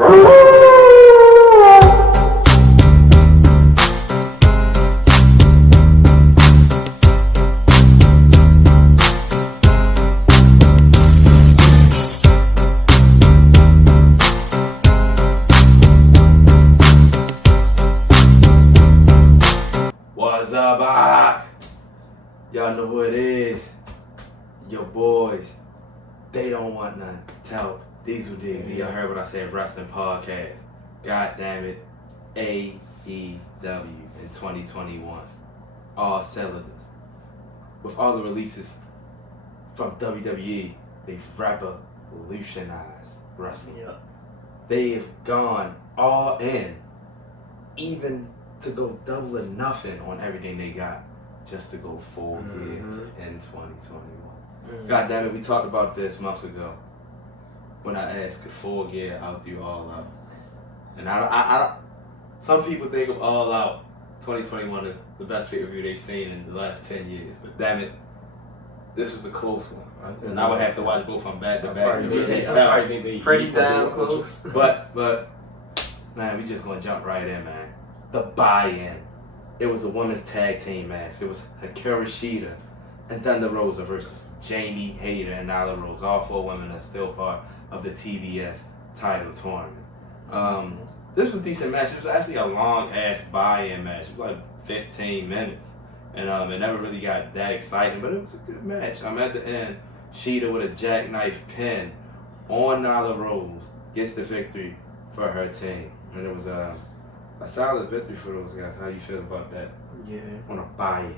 What's up? Y'all know who it is. Your boys. They don't want none. Tell Diesel D. Y'all heard what I said, wrestling podcast. God damn it. AEW in 2021. All cylinders. With all the releases from WWE, they've revolutionized wrestling. Yeah. They've gone all in. Even to go double or nothing on everything they got just to go full gear in 2021. God damn it, we talked about this months ago when I asked could full gear outdo all out. And I some people think of All Out 2021 as the best pay-per-view they've seen in the last 10 years, but damn it, this was a close one. And I would have to watch both of them back to back. Pretty damn close. But man, we just gonna jump right in, man. The buy-in. It was a women's tag team match. It was Hikaru Shida and Thunder Rosa versus Jamie Hayter and Nyla Rose. All four women are still part of the TBS title tournament. This was a decent match. It was actually a long-ass buy-in match. It was like 15 minutes. And it never really got that exciting, but it was a good match. At the end, Shida with a jackknife pin on Nyla Rose gets the victory for her team. And it was a solid victory for those guys. How you feel about that? Yeah. On a buy-in.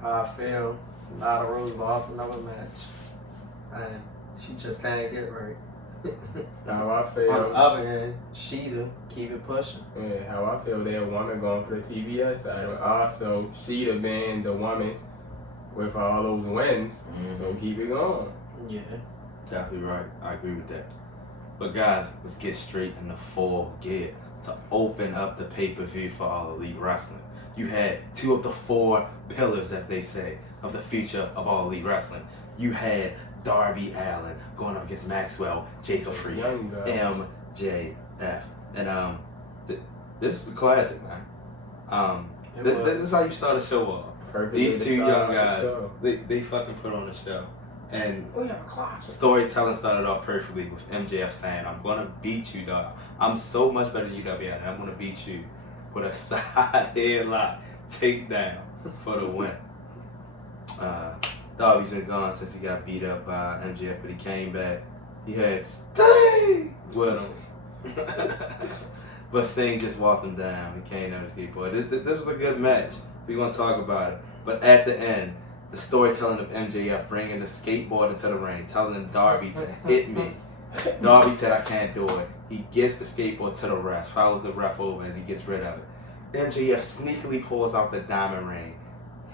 How I feel. Nyla Rose lost another match. And she just can't get right. How I feel. On the other hand, Shida keep it pushing. Yeah, how I feel they're a woman going for the TBS side. Also, Shida being the woman with all those wins. So keep it going. Yeah. Definitely right. I agree with that. But guys, let's get straight into full gear to open up the pay-per-view for All Elite Wrestling. You had two of the four pillars, as they say, of the future of All Elite Wrestling. You had Darby Allin going up against Maxwell, Jacob Freed, MJF. And this was a classic, man. This is how you start a show off. These two young guys, they fucking put on a show. And storytelling started off perfectly with MJF saying, I'm going to beat you, dog. I'm so much better than you, W. I'm going to beat you with a side headlock takedown for the win. Darby's been gone since he got beat up by MJF, but he came back. He had Sting with him. But Sting just walked him down. He came down the skateboard. This was a good match. We're going to talk about it. But at the end, the storytelling of MJF bringing the skateboard into the ring, telling Darby to hit me. Darby said, I can't do it. He gives the skateboard to the ref, follows the ref over as he gets rid of it. MJF sneakily pulls out the diamond ring,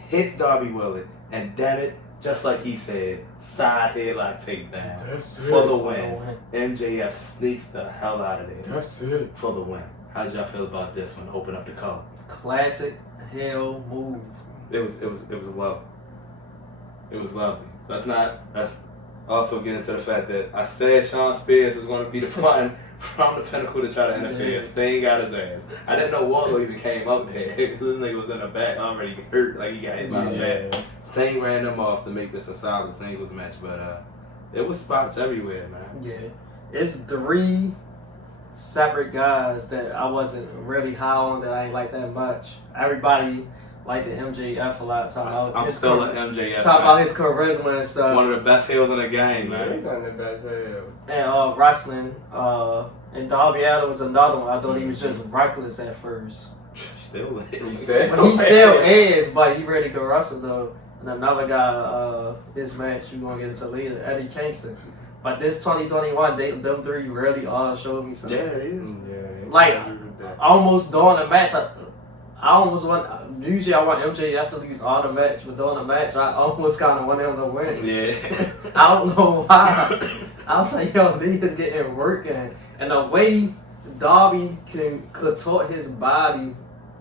hits Darby with it, and damn it, just like he said, side headlock takedown for the win. MJF sneaks the hell out of there. That's it. For the win. How did y'all feel about this one? Open up the call. Classic hell move. It was lovely. It was lovely. Let's also get into the fact that I said Sean Spears was going to be the one from the Pinnacle to try to interfere. Sting got his ass. I didn't know Wardlow even came up there because this nigga was in the back already hurt, like he got hit by the back. Sting ran them off to make this a solid singles match, but it was spots everywhere, man. Yeah. It's 3 separate guys that I wasn't really high on, that I ain't like that much. Everybody liked the MJF a lot. I'm still an MJF. Talk about his charisma and stuff. One of the best heels in the game, man. He's one of the best heels. And wrestling. And Darby Allin was another one. I thought he was just reckless at first. Still is. He still is, but he really could wrestle though. And another guy, his match we're gonna get into later, Eddie Kingston. But this 2021, them 3 really all showed me something. Yeah, it is. Yeah, like almost during the match, I almost want. Usually I want MJF to lose all the match, but during the match I almost kind of want him to win. Yeah. I don't know why. I was like, yo, they is getting work in. And the way Darby can contort his body,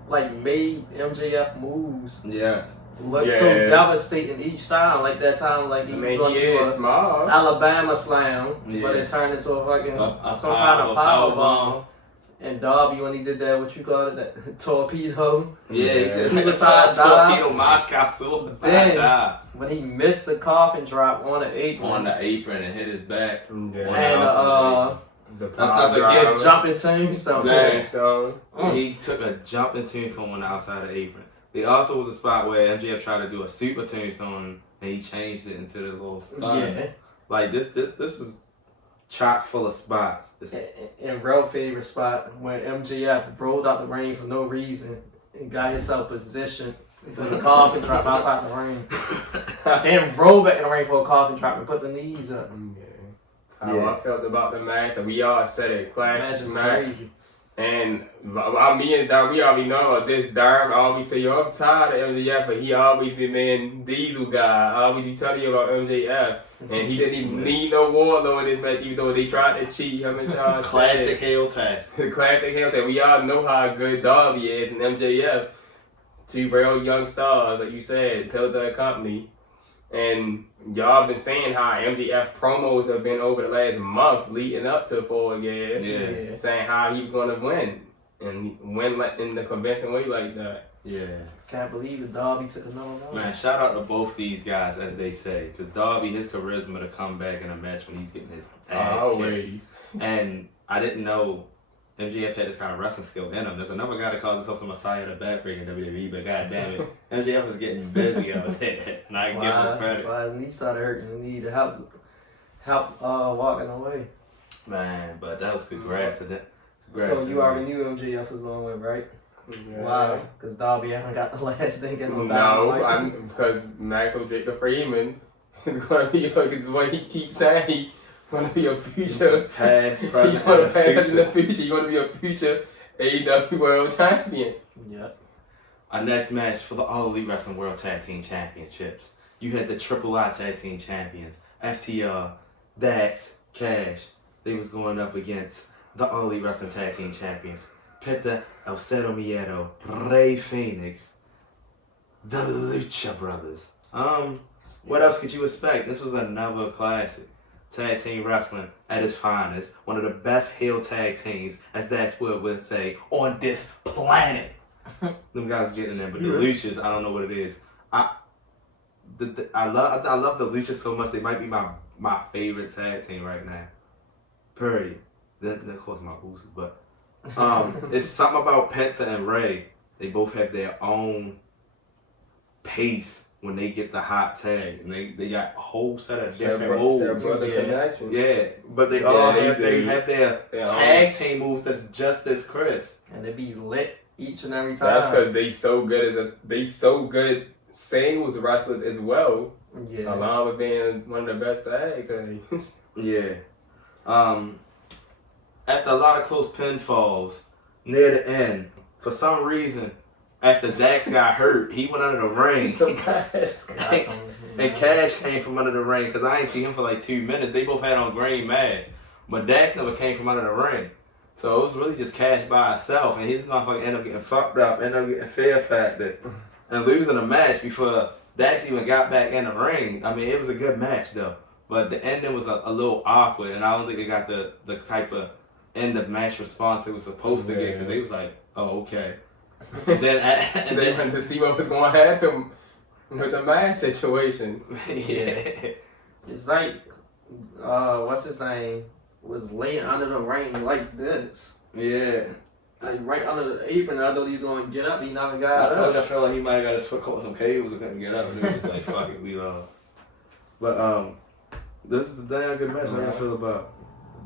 like made MJF moves. Yes. looked so devastating each time. Like that time, like he was going to do a small Alabama slam, but it turned into a fucking some kind of power bomb. And Darby, when he did that, what you call it, that torpedo. Yeah, suicide torpedo Moscow suicide then, dive. When he missed the coffin drop on the apron. On the apron and hit his back. Yeah. And let's not forget jumping tombstone. He took a jumping tombstone on the outside of the apron. There also was a spot where MJF tried to do a super tombstone and he changed it into the little star. Yeah. Like this was chock full of spots. And real favorite spot when MJF rolled out the ring for no reason and got himself positioned for the coffin drop outside the ring. Then rolled back in the ring for a coffin drop and put the knees up. How I felt about the match, and we all said it, classic match. Crazy. And me and Darby, we already know about this. Darby always say, yo, I'm tired of MJF, but he always been man Diesel guy. I always be telling you about MJF. And he didn't even need no Wardlow in this match, even though they tried to cheat him and Sean. Classic heel tag. Classic heel tag. We all know how good Darby is and MJF. Two real young stars, like you said, pillars of the company. And y'all been saying how MJF promos have been over the last month leading up to Full Gear. Yeah. Saying how he was going to win. And win in the convention way like that. Yeah. Can't believe it. Darby took another one. Man, shout out to both these guys, as they say. Because Darby, his charisma to come back in a match when he's getting his ass kicked. And I didn't know MJF had this kind of wrestling skill in him. There's another guy that calls himself the Messiah of the backbreak in WWE, but goddamn it, MJF was getting busy out there, and I give him credit. That's why his knee started hurting and he needed help walking away. Man, but that was congrats to that. So you already knew MJF was going to win, right? Yeah. Why? Because Darby hasn't got the last thing in him. No, because Maxwell Jacob Freeman is going to be like, it's what he keeps saying. You want to be a future past, present, you want to pass in the future. You want to be a future AEW World Champion. Yep. Our next match for the All Elite Wrestling World Tag Team Championships. You had the Triple I Tag Team Champions, FTR, Dax, Cash. They was going up against the All Elite Wrestling Tag Team Champions, Penta El Cero Miedo, Rey Fenix, the Lucha Brothers. What else could you expect? This was another classic. Tag team wrestling at its finest. One of the best heel tag teams, as that's what would say, on this planet. Them guys getting there, but the Luchas, I don't know what it is. I love the Luchas so much. They might be my favorite tag team right now. Period. That of course my boosters, but it's something about Penta and Rey. They both have their own pace when they get the hot tag, and they got a whole set of different moves. Yeah, but they all have their tag team moves that's just as crisp, and they be lit each and every time. That's because they so good singles wrestlers as well. Yeah, along with being one of the best tag teams. Yeah. After a lot of close pinfalls near the end, for some reason, after Dax got hurt, he went under the ring. And Cash came from under the ring, because I ain't seen him for like 2 minutes. They both had on green masks. But Dax never came from under the ring. So it was really just Cash by himself. And his motherfucker ended up getting fucked up, ended up getting fear factored, and losing a match before Dax even got back in the ring. I mean, it was a good match, though. But the ending was a little awkward, and I don't think it got the type of end of match response it was supposed to get, because they was like, oh, okay. And then they went to see what was going to happen with the mask situation. Yeah. It's like, what's his name, was laying under the ring like this. Yeah. Like right under the apron. I thought he was going to get up. He never got up. I told you I felt like he might have got his foot caught with some cables and couldn't get up. And he was just like, fuck it, we lost. But this is the damn good match. How you feel about?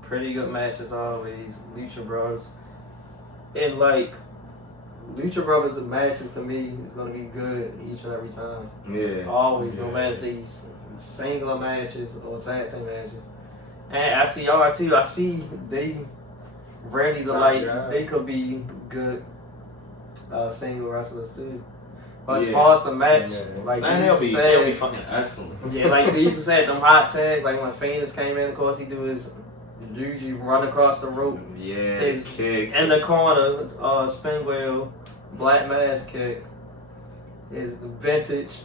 Pretty good match as always. Lucha Bros. And like, Lucha Brothers matches to me is going to be good each and every time. Yeah. Always, no matter if these singular matches or tag team matches. And FTR too, I see they ready to they could be good single wrestlers too. But as far as the match, like they'll be fucking excellent. Yeah, like they used to say, them hot tags, like when Phoenix came in, of course he do his juju run across the rope. Yeah, his kicks. In the corner, spin wheel, black mask kick. is the vintage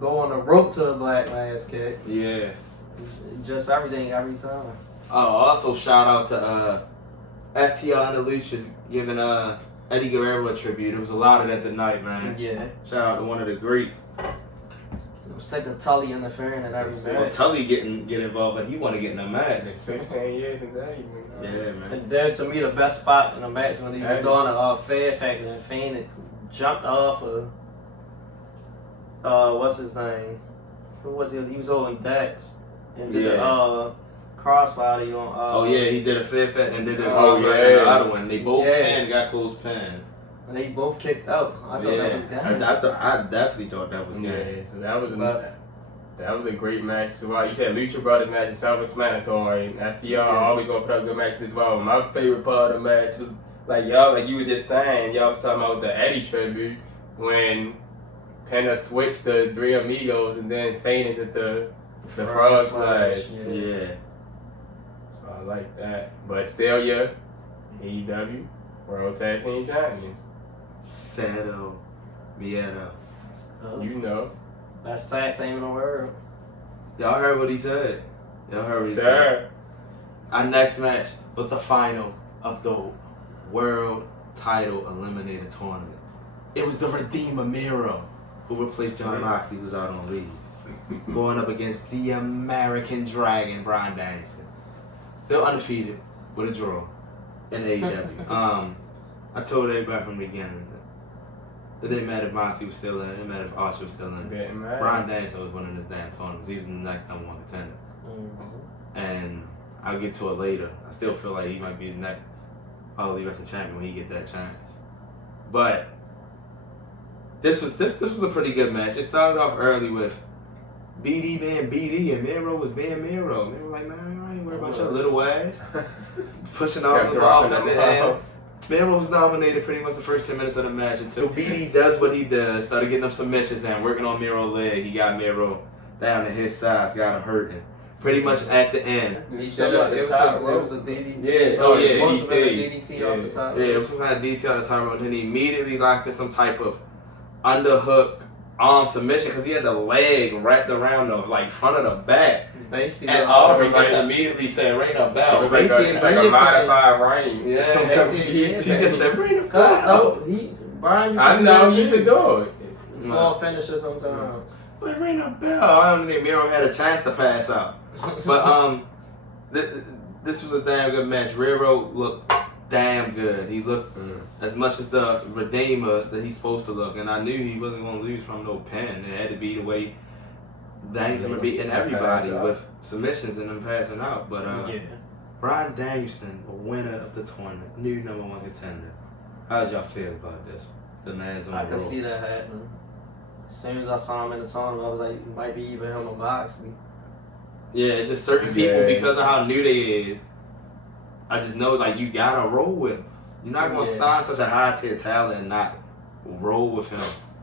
go on the rope to the black mass kick. Yeah. Just everything every time. Oh, also shout out to FTR and the Luchas giving Eddie Guerrero a tribute. There was a lot of that tonight, man. Yeah. Shout out to one of the greats. I'm sick of Tully interfering in every Well, match. Tully get involved, like he want to get in a match. 16 years since Eddie. Yeah, man. And then to me the best spot in the match when he was doing a Fair Factor and Phoenix jumped off of what's his name? Who was he? He was holding Dex and did a crossbody on. Oh yeah, he did a fair fat and did the other one. They both got close pans. And they both kicked out. I thought that was good. I definitely thought that was good. Yeah, so that was a great match as well. You said Lucha Brothers match is self-explanatory. And FTR always gonna put up good matches as well. My favorite part of the match was like you were just saying, y'all was talking about the Eddie tribute when Penta switched the Three Amigos and then Phoenix at the frog splash. Yeah. So I like that. But still your AEW World Tag Team Champions. Sato, Miedo. You know. Best tag team in the world. Y'all heard what he said. Our next match was the final of the World Title Eliminator Tournament. It was the Redeemer Miro, who replaced John Moxley, who's out on leave, going up against the American Dragon, Bryan Danielson. Still undefeated with a draw in AEW. I told everybody from the beginning that it didn't matter if Moxley was still in, it didn't matter if Archer was still in. Bryan Danielson was winning this damn tournament. He was the next number one contender. And I'll get to it later. I still feel like he might be the next All Elite Wrestling champion when he get that chance. But this was a pretty good match. It started off early with BD being BD and Miro was being Miro. They were like, man, I ain't worried about your little ass. Pushing all the off at the end. Miro was dominated pretty much the first 10 minutes of the match until BD does what he does, started getting up submissions and working on Miro's leg. He got Miro down to his sides, got him hurting. Pretty much at the end. It was a DDT. Yeah, Most of it a DDT off the top. Yeah, it was some kind of DDT on the top rope, and then he immediately locked in some type of underhook arm submission because he had the leg wrapped around the front of the back. Basically, and Aubrey just immediately said, "Ring a bell." It was like a modified range. Yeah, she just said, "Ring a bell." Brian, I know he used to do it. Fall finisher sometimes. But ring a bell. I don't think Miro had a chance to pass out. But this was a damn good match. Miro looked damn good. He looked as much as the Redeemer that he's supposed to look, and I knew he wasn't going to lose from no pin. It had to be the way Danielson were beating everybody with submissions and them passing out. But Bryan Danielson, the winner of the tournament, new number one contender. How did y'all feel about this? The man's on the road. I could see that happening. As soon as I saw him in the tournament, I was like, it might be even him or Moxley. Yeah, it's just certain people, because of how new they is, I just know, you gotta roll with him. You're not gonna sign such a high-tier talent and not roll with him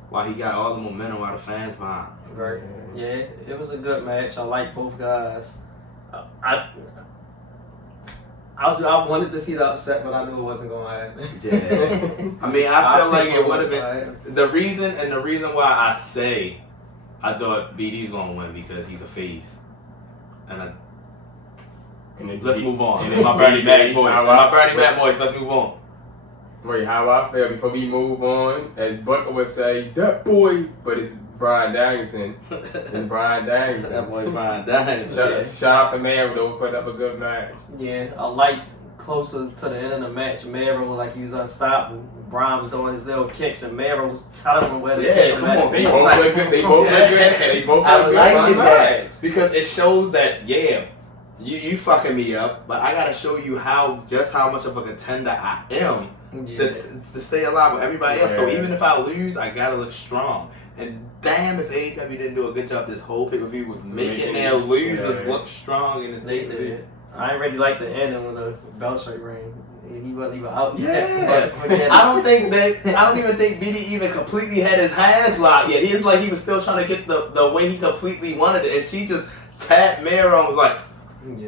while he got all the momentum while the fans behind. Right. Yeah, it was a good match. I like both guys. I wanted to see the upset, but I knew it wasn't going to happen. Yeah. I mean, I feel like it would have been. The reason why I say I thought BD's going to win because he's a face. And let's move on. My Bernie Mac voice. Let's move on. Wait, how I feel before we move on, as Booker would say, that boy, but it's Bryan Danielson. It's Bryan Danielson. That boy Bryan Danielson. Shout out to Miro, put up a good match. Yeah, I like closer to the end of the match, Miro looked like he was unstoppable. Bryan was doing his little kicks and Miro was telling him where to kick him at. They both look good. They both look good. They both look good. I like that because it shows that, you fucking me up, but I gotta show you just how much of a contender I am to stay alive with everybody else. So even if I lose, I gotta look strong. And damn if AEW didn't do a good job this whole pay-per-view with making their losers look strong in this pay-per-view. I ain't really like the ending when the belt straight ring. He wasn't even out yet. I don't even think BD even completely had his hands locked yet. He was still trying to get the way he completely wanted it, and she just tapped Miro and was like,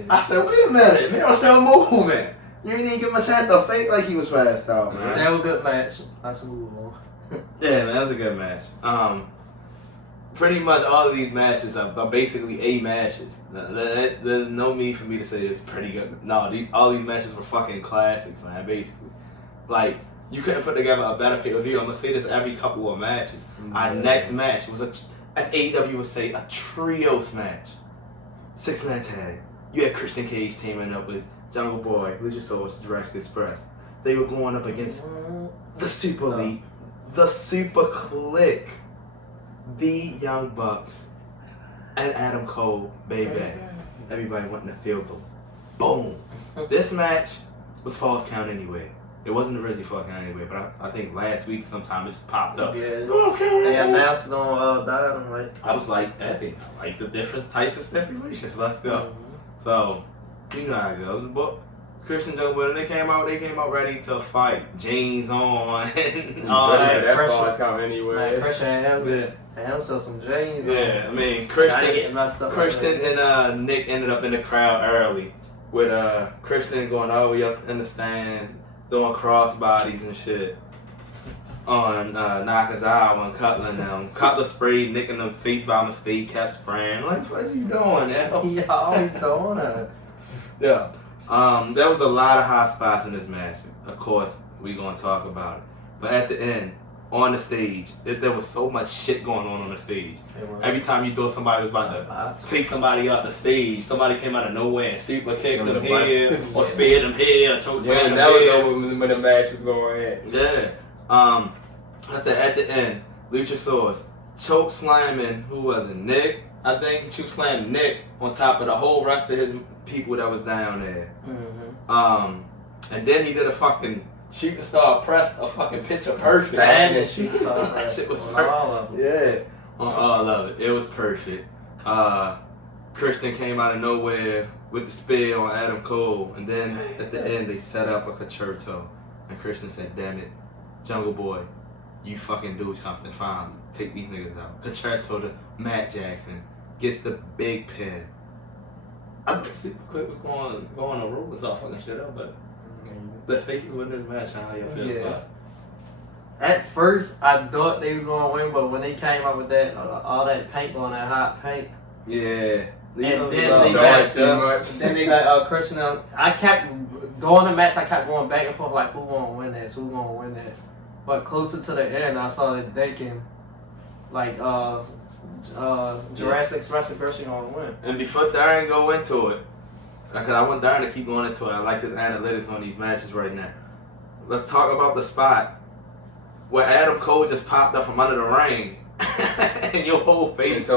I said, wait a minute, Miro's still moving. You didn't even give him a chance to fake like he was passed out, man. That was a good match. Let's move on. Yeah, man, that was a good match. Pretty much all of these matches are basically A matches. There's no need for me to say it's pretty good. No, all these matches were fucking classics, man. Basically, like you couldn't put together a better pay-per-view. I'm gonna say this every couple of matches. Our next match was as AEW would say, a trios match, 6-man tag. You had Christian Cage teaming up with Jungle Boy, Luchasaurus, Jurassic Express. They were going up against the Super League, the SuperKliq, the Young Bucks, and Adam Cole, baby. Everybody wanting to feel the boom. This match was Falls Count anyway. It wasn't originally Falls Count anyway, but I think last week sometime it just popped up. Yeah. Falls Count They anyway. announced it on Dynamite. I was like, hey, I like the different types of stipulations. Let's go. So, you know how it goes. But Christian Jungle Boy, when they came out ready to fight. Jeans on and all that. That Falls Count anyway. Man, Christian had himself some jeans on. Yeah, I mean, Now they Christian getting messed up. Christian and Nick ended up in the crowd early with Christian going all the way up in the stands, doing crossbodies and shit on Nakazawa and Cutler and them. Cutler sprayed Nick in the face by mistake, kept spraying. Like, what's you doing, man? He always doing that. Yeah. There was a lot of hot spots in this match. Of course, we gonna talk about it. But at the end, on the stage, there was so much shit going on the stage. Every time you thought somebody was about to take somebody out the stage, somebody came out of nowhere and super kicked them here, or speared them here, or choked them that was here. over when the match was going in. Yeah. I said at the end, Luchasaurus choke slamming, who was it? Nick? I think he choke slammed Nick on top of the whole rest of his people that was down there. And then he did a fucking shooting star press, a fucking picture perfect. Standing shooting star That press shit was on perfect. all of them. Yeah, on all of it. It was perfect. Christian came out of nowhere with the spear on Adam Cole, and then at the end they set up a concerto, and Christian said, "Damn it, Jungle Boy, you fucking do something. Fine, take these niggas out." Concerto to Matt Jackson gets the big pin. I think SuperKliq was going to roll this all fucking shit up, but the faces win this match. How you feel about it? At first, I thought they was gonna win, but when they came up with that, all that paint on that hot paint, Yeah. and then they got Christian. I kept during the match. I kept going back and forth like, who gonna win this? Who gonna win this? But closer to the end, I started thinking like Jurassic Express and Christian gonna win. And before Darren go into it, because I want Darren to keep going into it. I like his analytics on these matches right now. Let's talk about the spot where Adam Cole just popped up from under the ring, and your whole face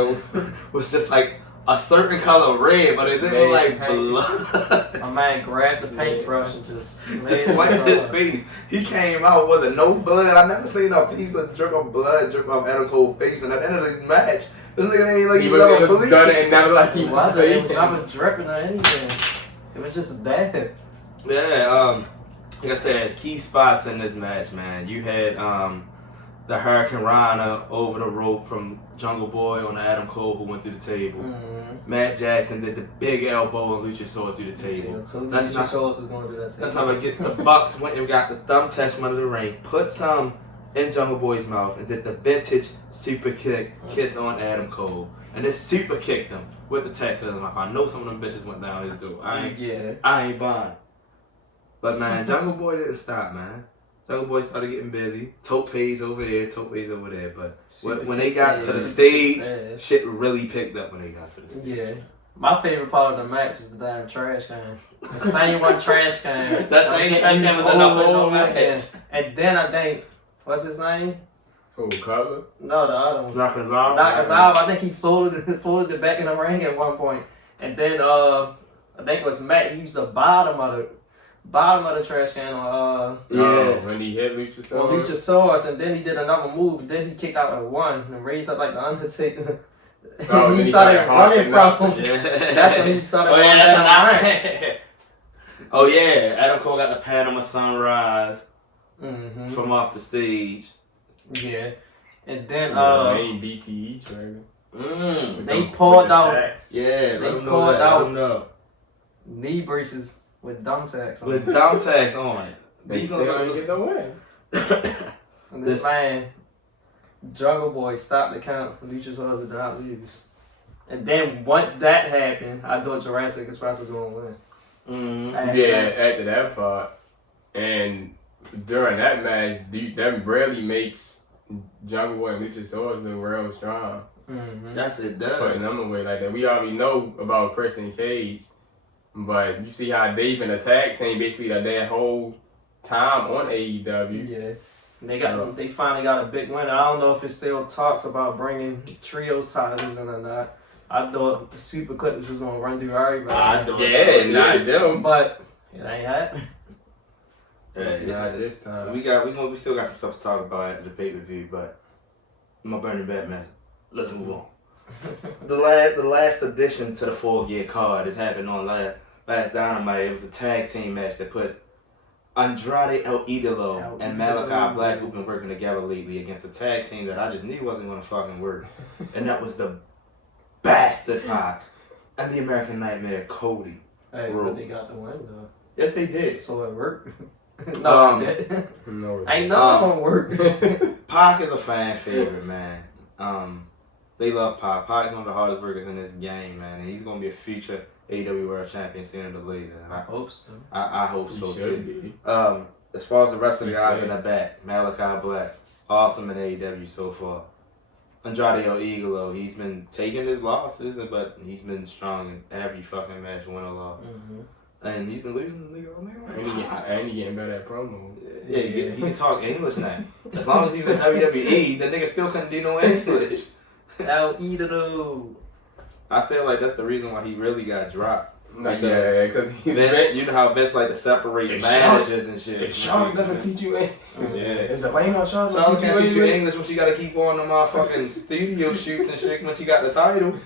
was just like a certain color red, but it didn't look like blood. My man grabbed the paintbrush and just wiped his face. He came out, wasn't no blood. I never seen a piece of drip of blood drip off Adam Cole's face. And at the end of the match, this nigga ain't like he was ever bleeding. And never like he was never dripping or anything. It was just bad. Yeah, like I said, key spots in this match, man. You had the Hurricane Rana over the rope from Jungle Boy on Adam Cole, who went through the table. Matt Jackson did the big elbow and Luchasaurus through the table. So Luchasaurus is going to do that too. That's how I get the Bucks went and got the thumb test from under the ring, put some in Jungle Boy's mouth, and did the vintage super kick kiss on Adam Cole. And then super kicked him with the test in his mouth. I know some of them bitches went down his door. I ain't buying. But man, Jungle Boy didn't stop, man. Jungle Boy started getting busy. Topes over here, topes over there. But when they got to the stage, shit really picked up when they got to the stage. Yeah. My favorite part of the match is the damn trash can. The same one trash can. That same trash can was in the whole match. And then I think, what's his name? Oh, Cutler? No, the other one. Nakazawa. I think he floated the back in the ring at one point. And then I think it was Matt. He used the bottom of the trash can on when he hit Luchasaurus, and then he did another move. And then he kicked out at one and raised up like the Undertaker. Oh, he started running from him. Yeah. That's when he started running down. Oh yeah, Adam Cole got the Panama Sunrise from off the stage. Yeah, and then main BTE trigger. they pulled out. Yeah, They let pulled them know. out knee braces with thumbtacks on. With thumbtacks on it. They still ain't get no win. And this man Jungle Boy stopped the count for Luchasaurus did not lose. And then once that happened, I thought Jurassic Express was going to win. After that part. And during that match, that really makes Jungle Boy and Luchasaurus look real strong. That's it does. Putting them away like that. We already know about Christian Cage, but you see how they've been a tag team basically their whole time on AEW. Yeah. They finally got a big win. I don't know if it still talks about bringing trios titles in or not. I thought the SuperKliq was just gonna run through everybody. Not them, but it ain't happening. Not this time. We still got some stuff to talk about at the pay-per-view, but I'm gonna burn it back, man. Let's move on. The last addition to the Full Gear card, it happened on last Dynamite. It was a tag team match that put Andrade El Idolo and Malachi Black, who've been working together lately, against a tag team that I just knew wasn't gonna fucking work. And that was the Bastard Pac and the American Nightmare Cody. Hey, but they got the win though. Yes, they did. So it worked. No, it didn't. No, I know it won't work. Pac is a fan favorite, man. They love Pac. Pac is one of the hardest workers in this game, man. And he's going to be a future AEW World Champion sooner or later. I hope so. I hope so, too. As far as the rest of the guys in the back, Malachi Black, awesome in AEW so far. Andrade El Idolo, he's been taking his losses, but he's been strong in every fucking match, win or loss. And he's been losing the nigga like and he getting better at promo. Yeah, he can talk English now. As long as he's in WWE, the nigga still couldn't do no English. El Idolo. I feel like that's the reason why he really got dropped. Because Vince, you know how Vince like to separate managers and shit. If Charlotte doesn't teach you English, if Zelina Charlotte can't teach you English when she got to keep on the motherfucking studio shoots and shit when she got the title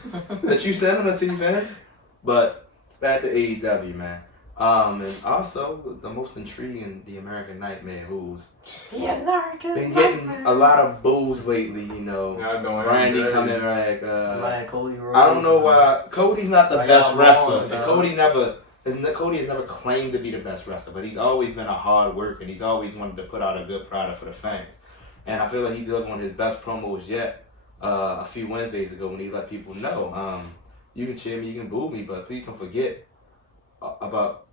that you sending her to, Vince. But back to AEW, man. And also the most intriguing, the American Nightmare, who's been getting a lot of boos lately. You know, Randy coming back. Cody Rhodes. I don't know why Cody's not the best wrestler, and Cody has never claimed to be the best wrestler, but he's always been a hard worker, and he's always wanted to put out a good product for the fans. And I feel like he did one of his best promos yet a few Wednesdays ago when he let people know, you can cheer me, you can boo me, but please don't forget about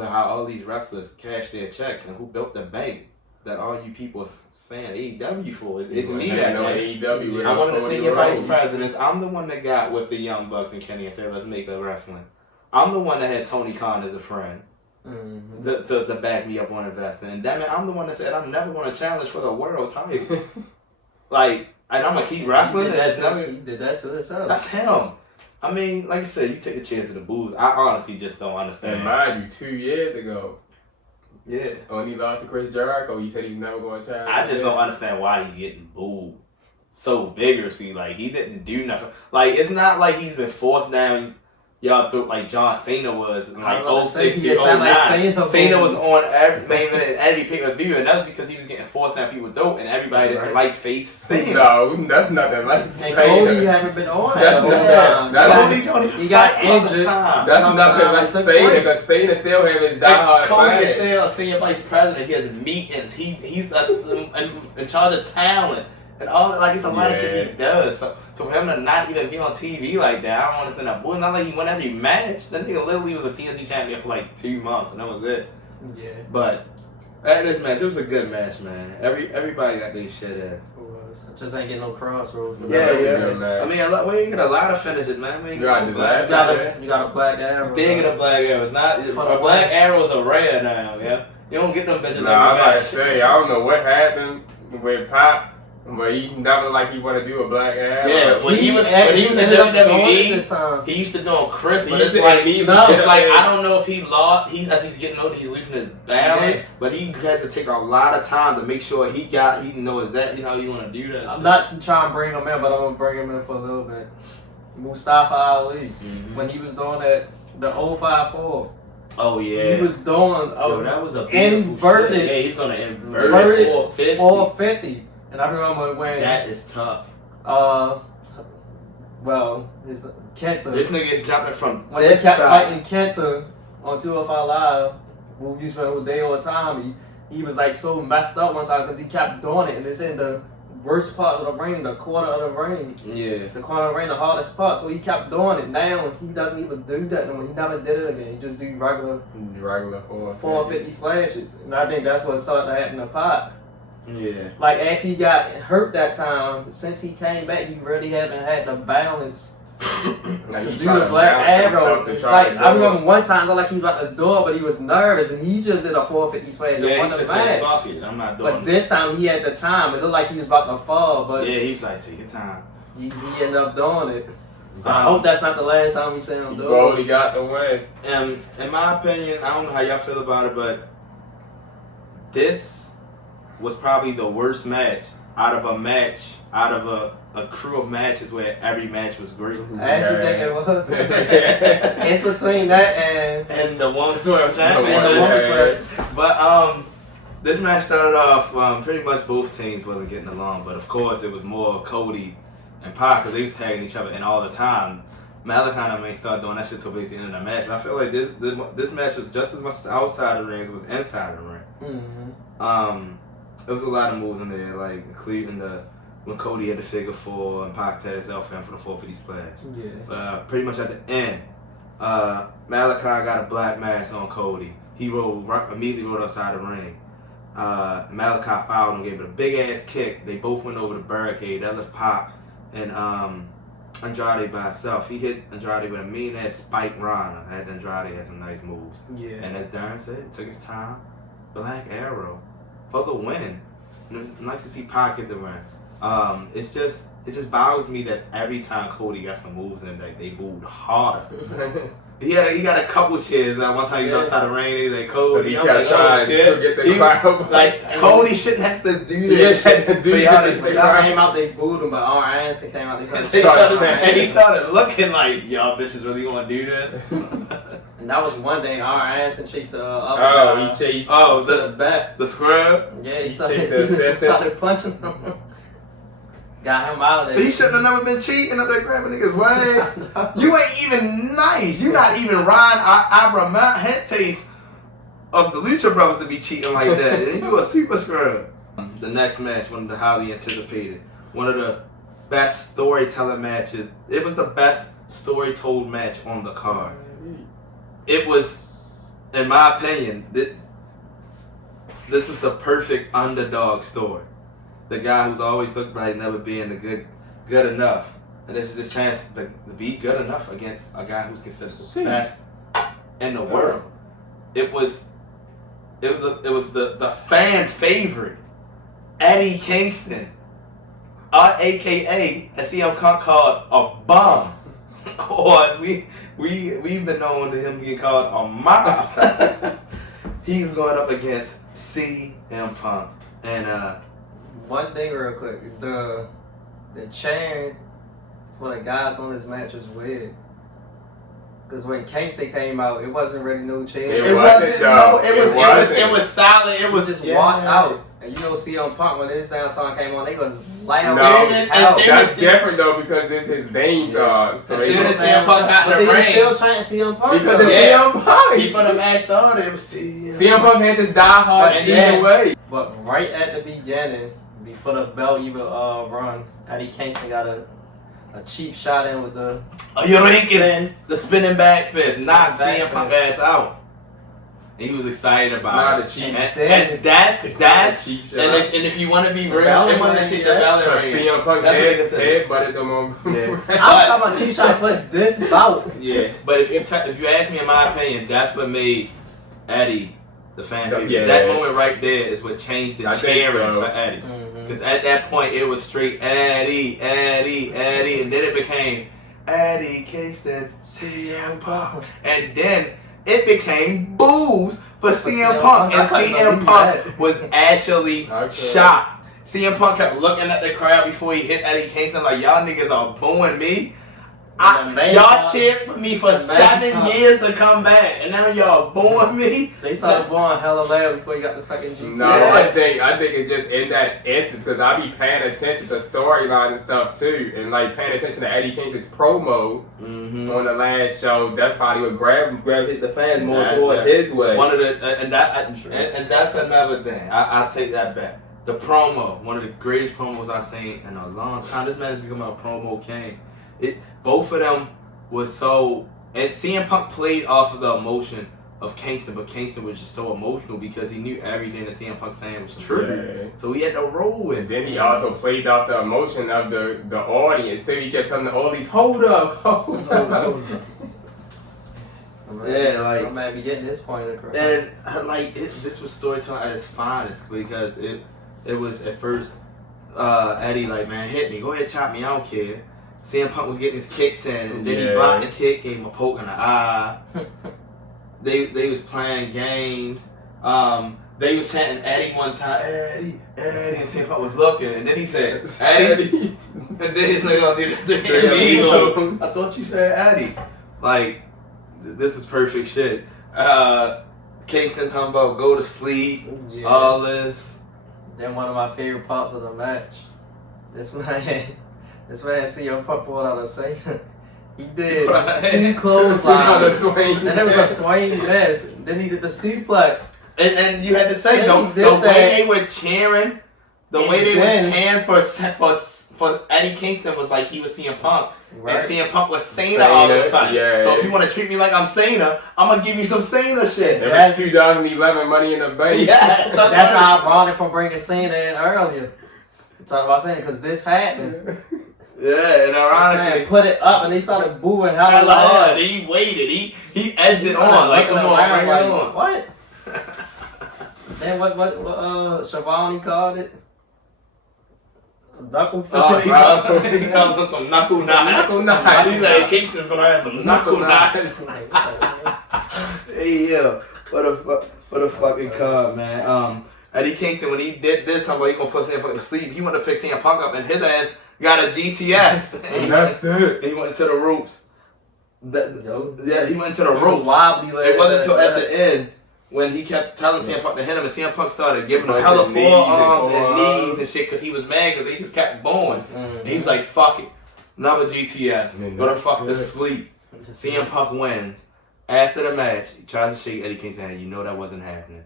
how all these wrestlers cash their checks and who built the bank that all you people are saying AEW for. It's me that AEW. I wanted to see your vice presidents. I'm the one that got with the Young Bucks and Kenny and said, let's make a wrestling. I'm the one that had Tony Khan as a friend to back me up on investing. And damn it, I'm the one that said I'm never going to challenge for the world title. And I'm going to keep wrestling. He did that to himself. That's him. I mean, like I said, you take the chance of the boos. I honestly just don't understand. And mind you, 2 years ago, yeah, when he lost to Chris Jericho, he said he was never going to challenge. I just don't understand why he's getting booed so vigorously. Like, he didn't do nothing. Like, it's not like he's been forced down y'all through like John Cena was in like 06 to 09. Cena was on every main event and every pay-per-view, and that's because he was getting forced down people's throat, and everybody didn't like face Cena. No, that's nothing like Cena. And Cody, you haven't been on that whole time. Cody don't even he got fight all the injured. time. That's nothing like Cena, because Cena still have his diehard Cody is fans. still a senior vice president. He has meetings. He's in charge of talent. And all it's a lot of shit he does. So for him to not even be on TV like that, I don't understand that. Boy, not like he won every match. That nigga literally was a TNT champion for like 2 months, and that was it. Yeah. But at this match, it was a good match, man. Everybody got their shit in. Just ain't getting no crossroads. Yeah. I mean, we ain't got a lot of finishes, man. We ain't got you got a black arrow. Big of a black arrow. It's not. A black arrow is a rare now. Yeah. You don't get them bitches. Nah, I'm about to say, I don't know what happened with Pop. But he never he want to do a black arrow. Yeah, when he was in WWE, he used to do them crisp, but it's like I don't know if he lost. As he's getting older, he's losing his balance. Yeah. But he has to take a lot of time to make sure he knows exactly how you want to do that. I'm not trying to bring him in, but I'm gonna bring him in for a little bit. Mustafa Ali, when he was doing the 054. Oh yeah, he was doing that was a inverted. Yeah, he was on an inverted 450. And I remember when that is tough. His Kenta. This nigga is jumping from when they kept fighting Kenta on 205 Live, when we used to spend a day all the time. He was so messed up one time because he kept doing it, and it's in the worst part of the ring, the corner of the ring. Yeah. The corner of the ring, the hardest part. So he kept doing it. Now he doesn't even do that no more. He never did it again. He just do regular 450 splashes. And I think that's what started to happen to Pac. Yeah. Like after he got hurt that time, since he came back, he really haven't had the balance to do the Black Arrow. It's like I remember one time, like he was about to do it, but he was nervous, and he just did a 450 splash. Yeah, he just said, "Fuck it, I'm not doing it." But this time he had the time. It looked like he was about to fall, but yeah, he was like, "Take your time." He ended up doing it. So I hope that's not the last time we see him do it. Well, he got the win. And in my opinion, I don't know how y'all feel about it, but this was probably the worst match out of a crew of matches where every match was great. I actually think it was. It's between that and the Women's World Championship. But this match started off pretty much both teams wasn't getting along, but of course it was more Cody and Pac because they was tagging each other in all the time. Malachi and them ain't started doing that shit till basically the end of the match. But I feel like this match was just as much outside the ring as it was inside the ring. Mm-hmm. There was a lot of moves in there, like including when Cody had the figure 4 and Pac tagged himself in for the 450 splash. Yeah. Pretty much at the end, Malachi got a black mask on Cody. He immediately rolled outside the ring. Malachi fouled him, gave it a big ass kick. They both went over the barricade. That left Pac and Andrade by himself. He hit Andrade with a mean ass spike Rana. Andrade had some nice moves. Yeah. And as Darren said, it took his time. Black Arrow for the win. Nice to see Pac get the win. It just bothers me that every time Cody got some moves in, that they moved hard. he got a couple cheers. One time he was outside the ring. He was like, Cody, he I'm like, oh shit. Get the crowd. Like Cody shouldn't have to do this shit. They came out, they booed him, but our answer came out, and he started looking like, y'all bitches really gonna do this? And that was one day our ass and chased the other guy. He chased to the back. The scrub? Yeah, he started punching him. Got him out of there. He shouldn't have never been cheating up there grabbing niggas' legs. You ain't even nice. You not even Ryan Abrahantes of the Lucha Bros to be cheating like that. And you a super scrub. The next match, one of the highly anticipated, one of the best storytelling matches. It was the best story told match on the card. It was, in my opinion, this was the perfect underdog story. The guy who's always looked like never being the good enough, and this is his chance to be good enough against a guy who's considered the best in the world. It was the fan favorite, Eddie Kingston, aka a CM Punk called a bum, or as we've been known to him being called a mob. He was going up against CM Punk, and one thing real quick, the chant for the guys on this match was weird. Cause when Kingston came out, it wasn't really no chant. It was solid. It was just walked out. And you know, CM Punk, when his damn song came on, they was loud. No, that's different though because it's his name song. So as soon as CM Punk got in the ring, still chanting CM Punk because it's CM Punk. Before the match started, it was CM Punk had his diehard either way. But right at the beginning, before the bell even run, Eddie Kingston got a cheap shot in with the the spinning back fist, knocked CM Punk ass out. And he was excited about it. And that's cheap shot. And if you want to be real, it wasn't a cheap belly ring. CM Punk head-butted them on. I'm talking about cheap shot for this bout. Yeah, but if you ask me, in my opinion, that's what made Eddie the fan favorite. Yeah. That moment right there is what changed the cheering for Eddie. Because at that point, it was straight Eddie, and then it became Eddie Kingston, CM Punk. And then it became boos for CM Punk. And CM Punk was actually shocked. CM Punk kept looking at the crowd before he hit Eddie Kingston like, y'all niggas are booing me. Y'all cheered for me for 7 years to come back, and now y'all booing me. They started booing hella loud before he got the second GT. No, I think it's just in that instance because I be paying attention to storyline and stuff too, and like paying attention to Eddie Kingston's promo on the last show. That's probably what gravitated the fans more toward his way. One of the and that's another thing. I'll take that back. The promo, one of the greatest promos I've seen in a long time. This man has become a promo king. Both of them was so, and CM Punk played off of the emotion of Kingston, but Kingston was just so emotional because he knew everything that CM Punk saying was true. Yeah. So he had to roll with it. And then he also played off the emotion of the audience. Then he kept telling the audience, hold up. Yeah, like I might be getting this point across. And this was storytelling at its finest because it was at first Eddie like, man, hit me, go ahead, chop me, I don't care. CM Punk was getting his kicks in, and then he blocked the kick, gave him a poke in the eye. They was playing games. They was chanting Eddie one time, Eddie, Eddie, and CM Punk was looking, and then he said, Eddie, and then his nigga gonna do the amigo. I thought you said Eddie. Like, this is perfect shit. Kingston talking about go to sleep, all this. Then one of my favorite parts of the match, this man CM Punk pulled out a saying. He did 2 clotheslines. And there was a swing mess. Then he did the suplex. And you had to say the way they were cheering, for Eddie Kingston was like he was CM Punk. Right. And CM Punk was Cena all of a sudden. Yeah. So if you want to treat me like I'm Cena, I'm going to give you some Cena shit. It was 2011 Money in the Bank. Yeah. That's how ironic from bringing Cena in earlier. I'm talking about Cena because this happened. Yeah, and ironically, put it up and they started booing hella hard. He waited. He edged it on. Like, come on, bring it on. What? Then what Shivani called it? Knuckle he called them some knuckle knives. He said Kingston's gonna have some knuckle knives. Hey, yo, what a fucking card, man. Eddie Kingston, when he did this time, he gonna put CM Punk to sleep. He went to pick CM Punk up, and his ass got a GTS. And that's it. He went into the ropes. He went into the ropes. Wobbly like it wasn't until at the end when he kept telling CM Punk to hit him, and CM Punk started giving him hella forearms and knees and shit because he was mad because they just kept going. And he was like, fuck it. Another GTS. Go to fuck to sleep. CM Punk wins. After the match, he tries to shake Eddie Kingston's hand. You know that wasn't happening.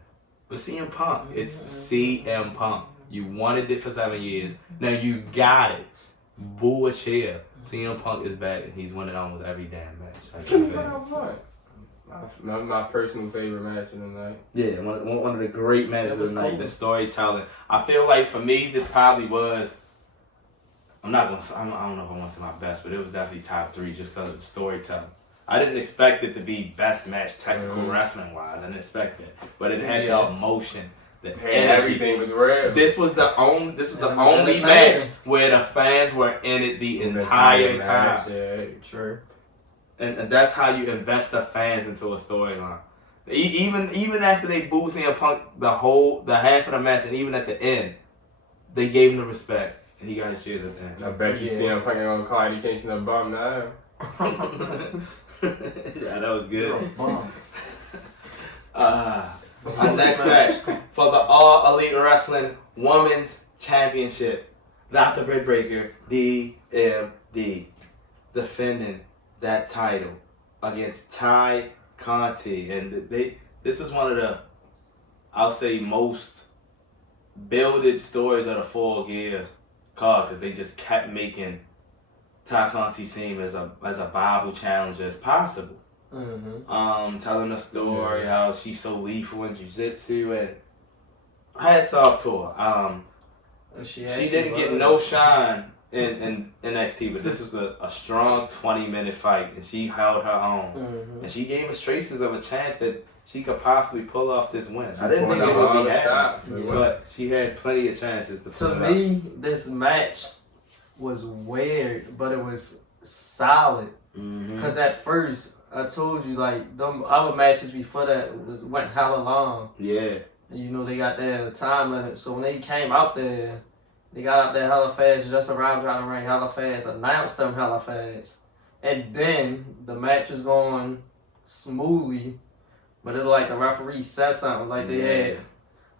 But CM Punk, it's CM Punk. You wanted it for 7 years. Now you got it. Bullshit. CM Punk is back and he's winning almost every damn match. My personal favorite match of the night. Yeah, one of the great matches of the night. The storytelling. I feel like for me, this probably was. I don't know if I want to say my best, but it was definitely top 3 just because of the storytelling. I didn't expect it to be best match technical wrestling wise. I didn't expect it, but it had the emotion. And everything was real. This was the only match where the fans were in it the entire time. Yeah, true. And that's how you invest the fans into a storyline. Even after they booed CM Punk the half of the match, and even at the end, they gave him the respect, and he got his cheers at the end. I bet you CM Punk ain't gonna call Eddie Kingston a bum now. Yeah, that was good. Our next match for the All Elite Wrestling Women's Championship. Dr. Britt Baker, DMD, defending that title against Ty Conti. And this is one of the, I'll say, most builded stories of the Full Gear card because they just kept making Ty Conti seem as a viable challenger as possible. Telling a story how she's so lethal in jiu-jitsu, and hats off to her. She didn't get no shine in NXT, but this was a strong 20-minute fight, and she held her own. And she gave us traces of a chance that she could possibly pull off this win. I didn't think it would be happening, but she had plenty of chances to pull it off. To me, this match was weird, but it was solid. Because at first, I told you, like, them other matches before that went hella long. Yeah. And you know, they got their time limit. So when they came out there, they got out there hella fast, just around trying to ring hella fast, announced them hella fast. And then the match was going smoothly, but it looked like the referee said something, like they had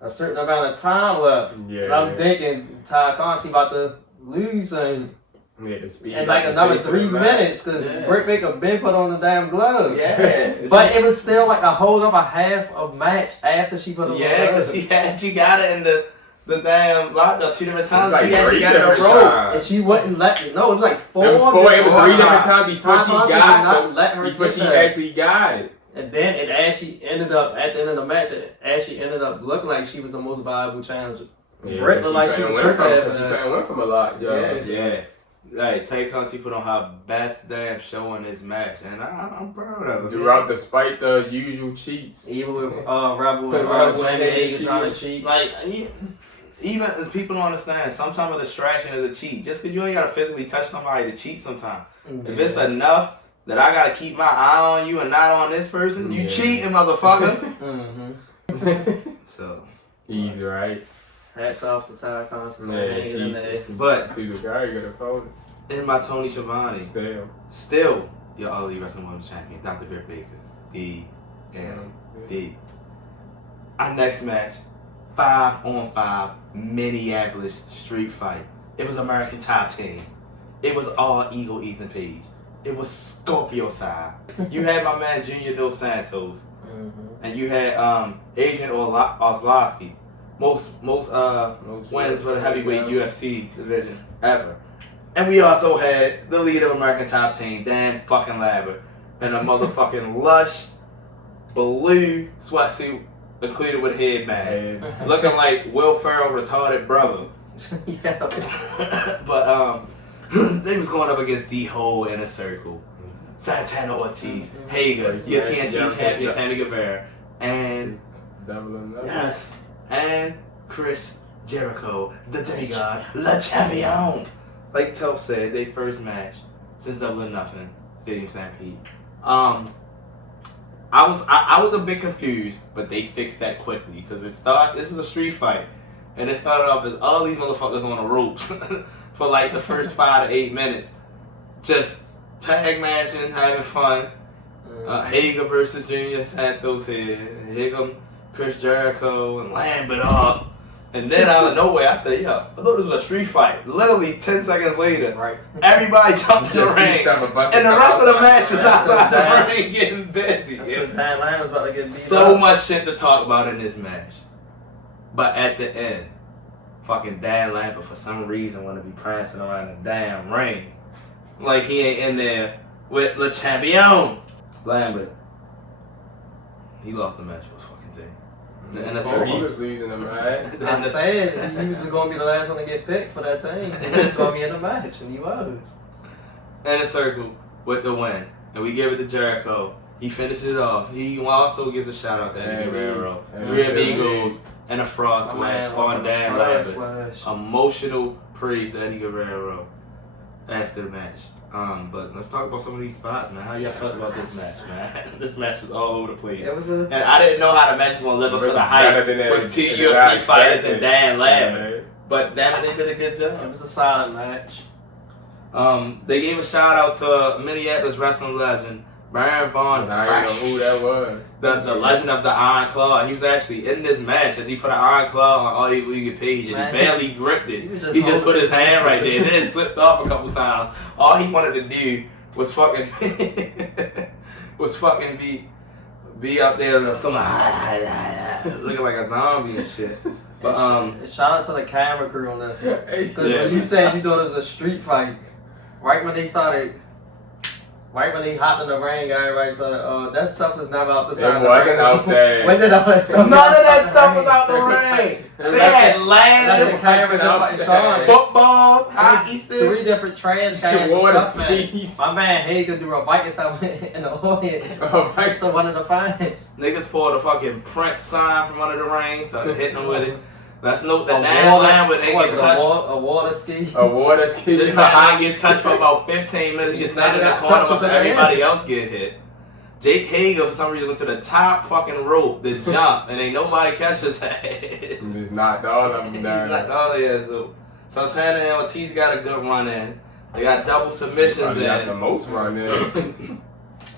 a certain amount of time left. Yeah. And I'm thinking Ty Conti about to lose and like another 3 minutes because Britt Baker been put on the damn glove. Yeah. But it was still like a whole other half of match after she put on the glove. Yeah, because she got it in the the damn lockjaw 2 different times. Like She actually got the different rope. times. And she wouldn't let me. No, it was like 4. It was 4. It was 3 different times. times before she Not got let her before get she that. actually got it. And then it actually ended up, at the end of the match, it actually ended up looking like she was the most viable challenger. Yeah, Britt looked like she was prepared for She that. couldn't win from a lot, yo. Yeah. Hey, Tay Conti put on her best damn show in this match, and I'm proud of her. Throughout, despite the usual cheats. Even with Rebel and Jamie Hager trying to cheat. Like, even people don't understand, sometimes a distraction is a cheat. Just because you ain't got to physically touch somebody to cheat sometimes. If it's enough that I got to keep my eye on you and not on this person, you cheating, motherfucker. Mm-hmm. So. Easy, right? Hats off to Ty Conti. Yeah, But she's a guy you gotta call it. in my Tony Schiavone, still your All Elite Wrestling Women's Champion, Dr. Britt Baker, D. Our next match, 5-on-5 Minneapolis street fight. It was American Top Team. It was all Eagle Ethan Page. It was Scorpio side. You had my man Junior Dos Santos, and you had Adrian Oslowski. Most wins for the heavyweight UFC division ever. And we also had the leader of American Top Team, Dan fucking Lambert, in a motherfucking lush blue sweatsuit included with headband. Looking like Will Ferrell retarded brother. Yeah. But they was going up against the whole Inner Circle. Santana Ortiz, Hager, your TNT champion Sammy Guevara, and yes, and Chris Jericho, the demigod, Le Champion. Like Telp said, their first match since Double or Nothing, Stadium Stampede. I was a bit confused, but they fixed that quickly because this is a street fight, and it started off as all these motherfuckers on the ropes for like the first 5 to 8 minutes, just tag matching, having fun. Hager versus Junior Santos here, Higgum, Chris Jericho, and Lambert off. And then out of nowhere, I said, yo, I thought this was a street fight. Literally 10 seconds later, everybody jumped in the ring. And the rest of the match was outside the ring getting busy. That's because Dan Lambert was about to get beat So up. much shit to talk about in this match. But at the end, fucking Dan Lambert, for some reason, want to be prancing around the damn ring. Like he ain't in there with Le Champion. Lambert, he lost the match for his fucking team. And that's he was losing them, right? I said he was going to be the last one to get picked for that team. He was going to be in the match, and he was. Inner Circle with the win. And we give it to Jericho. He finishes it off. He also gives a shout out to Eddie Guerrero. 3 Amigos and a Frog Splash on Dan Lambert. Emotional praise to Eddie Guerrero after the match. But let's talk about some of these spots, man. How y'all felt about this match, man? This match was all over the place. And I didn't know how the match was going to live up to the hype with 2 UFC fighters and Dan Lambert. But damn it, they did a good job. It was a solid match. They gave a shout out to Minneapolis wrestling legend Baron Von I didn't know who that was. The legend of the Iron Claw. He was actually in this match as he put an Iron Claw on All Elite Page and he barely gripped it. He just put his hand right there and then it slipped off a couple times. All he wanted to do was fucking be out there and looking like a zombie and shit. But shout out to the camera crew on this. Because when you said you thought it was a street fight, right when they hopped in the ring, everybody started, that stuff is never out the side. It wasn't out there. When did all that stuff None of that stuff was out the ring. They had land, footballs, hockey sticks. 3 different trash cans and stuff, man. My man Hager threw a Vikings helmet in the audience to one of the fans. Niggas pulled a fucking Prince sign from under the ring, started hitting them with it. Let's note that Dan Lambert ain't get touched. A water ski. This man ain't get touched for about 15 minutes. He just standing in the corner while everybody else get hit. Jake Hager for some reason went to the top fucking rope to jump, and ain't nobody catch his head. Just knocked all of them down. He's knocked all of them. So Santana and Ortiz got a good run in. They got double submissions in. Got the most run in.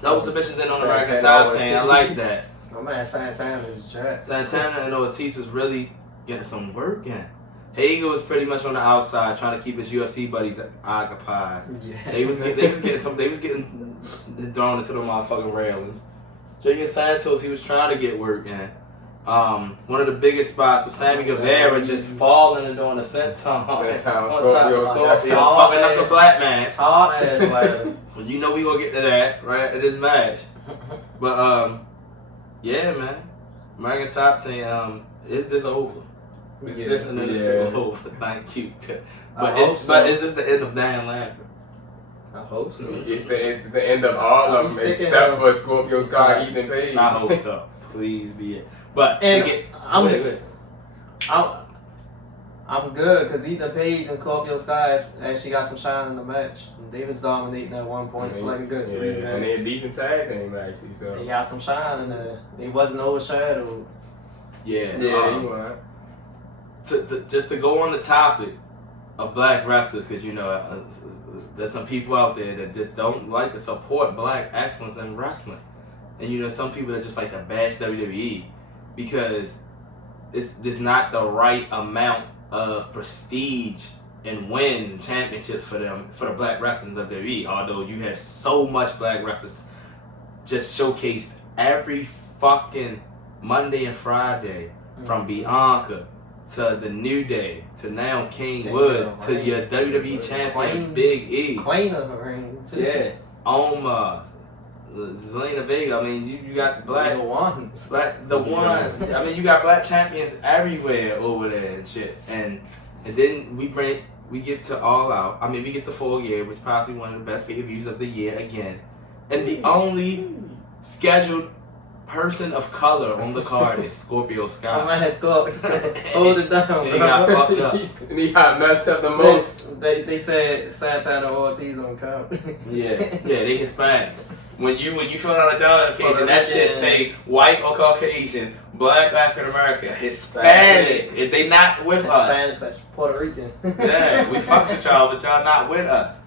Double submissions in on the American Top Team. I like that. My man Santana is jacked. Santana and Ortiz was really getting some work in. Hager was pretty much on the outside trying to keep his UFC buddies occupied. Yeah. They was getting thrown into the motherfucking railings. Junior Santos, he was trying to get work in. One of the biggest spots was Sammy Guevara just falling and doing a senton. Fucking up the black man. Tall ass ladder. Well, you know we gonna get to that right after this match. But yeah, man. American Top Team, is this over? Is this and then it's over? Thank you. But is this the end of Dan Lambert? I hope so. It's the end of all of them except for Scorpio Sky, Ethan Page. I hope so. Please be it. But I'm good because Ethan Page and Scorpio Sky actually got some shine in the match. They was dominating at one point for like a good 3 minutes. And they're decent tag team actually. So they got some shine in there. They wasn't overshadowed. Yeah. Just to go on the topic of black wrestlers, because you know there's some people out there that just don't like to support black excellence in wrestling, and you know some people that just like to bash WWE because it's not the right amount of prestige and wins and championships for the black wrestlers in WWE. Although you have so much black wrestlers just showcased every fucking Monday and Friday, from Bianca to the New Day to now King Woods to your WWE champion Big E. Queen of the Ring too. Yeah, Omos, Zelina Vega. I mean, you got black ones. I mean, you got black champions everywhere over there and shit. And then we get to All Out. I mean, we get the Full Gear, which possibly one of the best pay-per-views of the year again. And the only scheduled person of color on the card is Scorpio Sky. Oh man, Scorpio, hold it down. He got fucked up. And he got messed up the most. They said Santana Ortiz on count. Yeah, they Hispanics. When you fill out a job application, that shit say white or Caucasian, black, African American, Hispanic. If they not with us. Hispanic, that's Puerto Rican. Yeah, we fucked with y'all, but y'all not with us.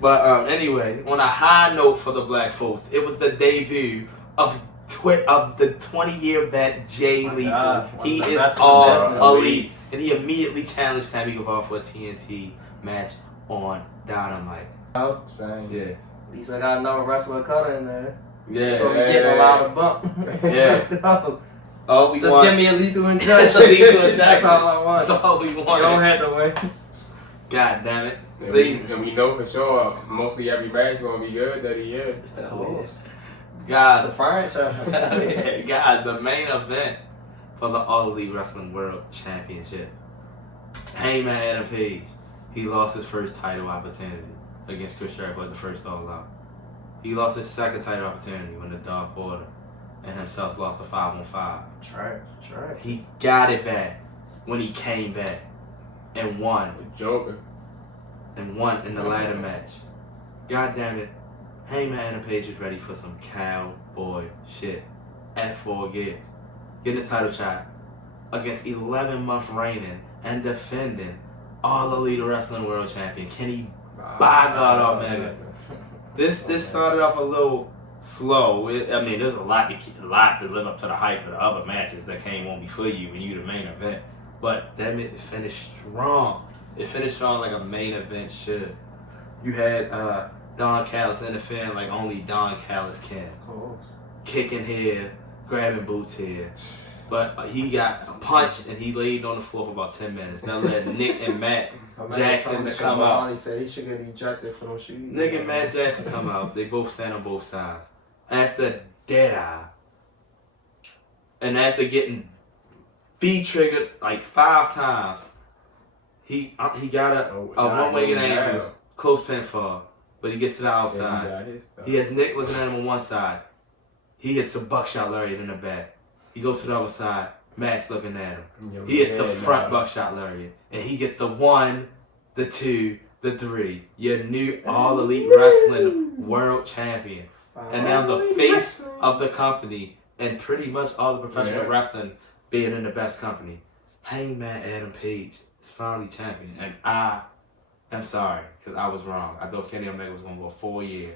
But anyway, on a high note for the black folks, it was the debut of the 20-year vet Jay Lethal. He is all elite, and he immediately challenged Sammy Guevara for a TNT match on Dynamite. Oh, same. Yeah. At least I got another wrestler cutter in there. Yeah. Gonna be getting a lot of bump. Yeah. Let's go. Oh, Just give me a lethal injection. That's all I want. That's all we want. You don't have to win. God damn it. And we know for sure mostly every match gonna be good that he is. Of course. Guys, the franchise. Guys, the main event for the All Elite Wrestling World Championship. Heyman Adam Page, he lost his first title opportunity against Chris Jericho at the first All Out. He lost his second title opportunity when the Dark Order and himself lost a 5-on-5. Trash. He got it back when he came back and won. Joker. And won in the ladder match. God damn it. Heyman Adam Page is ready for some cowboy shit at Full Gear. Getting his title shot against 11-month reigning and defending All Elite Wrestling World Champion Kenny by God Omega. This started off a little slow. I mean, there's a lot to live up to the hype of the other matches that came on before you when you the main event. But damn it finished strong. It finished strong like a main event should. You had Don Callis interfering like only Don Callis can. Of course. Kicking here, grabbing boots here. But he got punched and he laid on the floor for about 10 minutes. That led Nick and Matt Jackson to come out. He said he should get ejected for those shoes. Nick and Matt Jackson come out. They both stand on both sides. After Deadeye. And after getting V-triggered like 5 times, he got a one-winged angel, close pinfall. But he gets to the outside. He has Nick looking at him on one side. He hits a buckshot lariat in the back. He goes to the other side. Matt's looking at him. He hits the front buckshot lariat. And he gets the 1, the 2, the 3. Your new All Elite Wrestling World Champion. And now the face of the company. And pretty much all the professional wrestling being in the best company. Hangman Adam Page is finally champion. And I'm sorry, because I was wrong. I thought Kenny Omega was going to go a full year